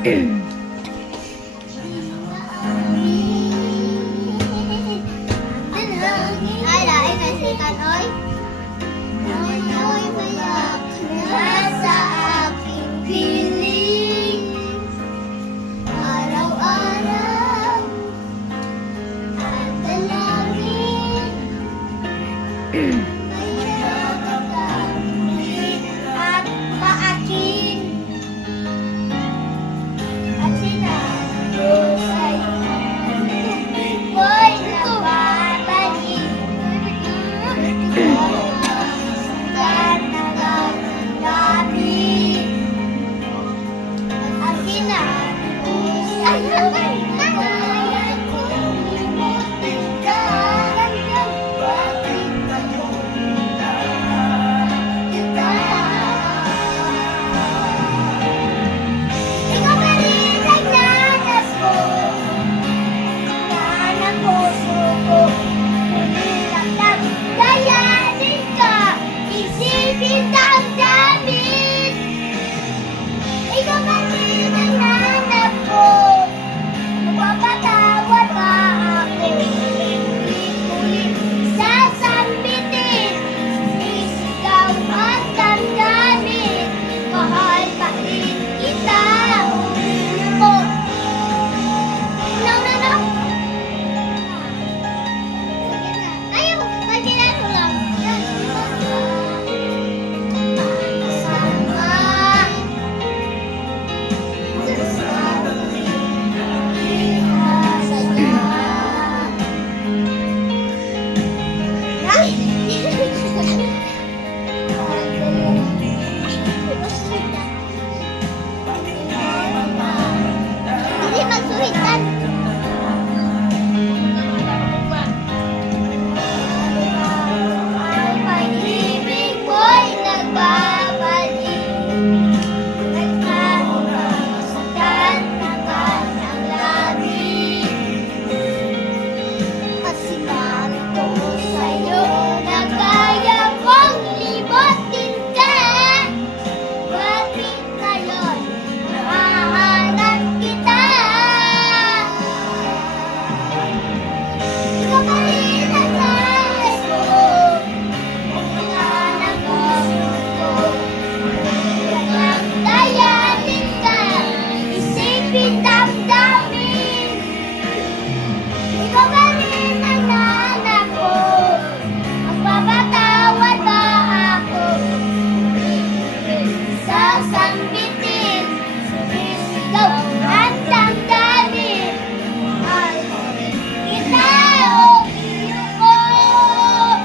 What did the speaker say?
Ay, lain na sikan, oy. Oy, bayak nasa aking piling. Araw-araw at dalangin. Mayroon kang at paakin. At sinabi ko sa'yo, ko'y nababalik. Saan nagagabi? At sinabi ko sa'yo, kaya kong limutin ka. Bakit ba kita? Ikaw pa rin ang nanas ko. Sana puso ko. Kumilang lang, dayanin ka. Isipin damdamin. Ikaw pa rin ang nanap ko. Magpapatawad ba ako? Ulit-ulit sasambitin. Sisigaw at damdamin. Mahal pa rin kita. Ko. No. Ayaw, magkilala lang. Sama. Hindi magsuhitan. Ang pag-ibig ko'y nagbabalik. Nagkakasaktan naman ang langit. At sinabi ko sa'yo na kaya kong limutin ka. Bakit ngayon nahahanap kita? Ikaw pa rin ang nais ko. Hanggang ang gusto ko. Hanggang dayanin ka. Isipin damdamin. Ikaw pa rin ang nanap ko. Magpapatawad ba ako? Sasambitin. Sumisigaw at damdamin. Mahal ko rin kita, oh, iyo ko. Oh.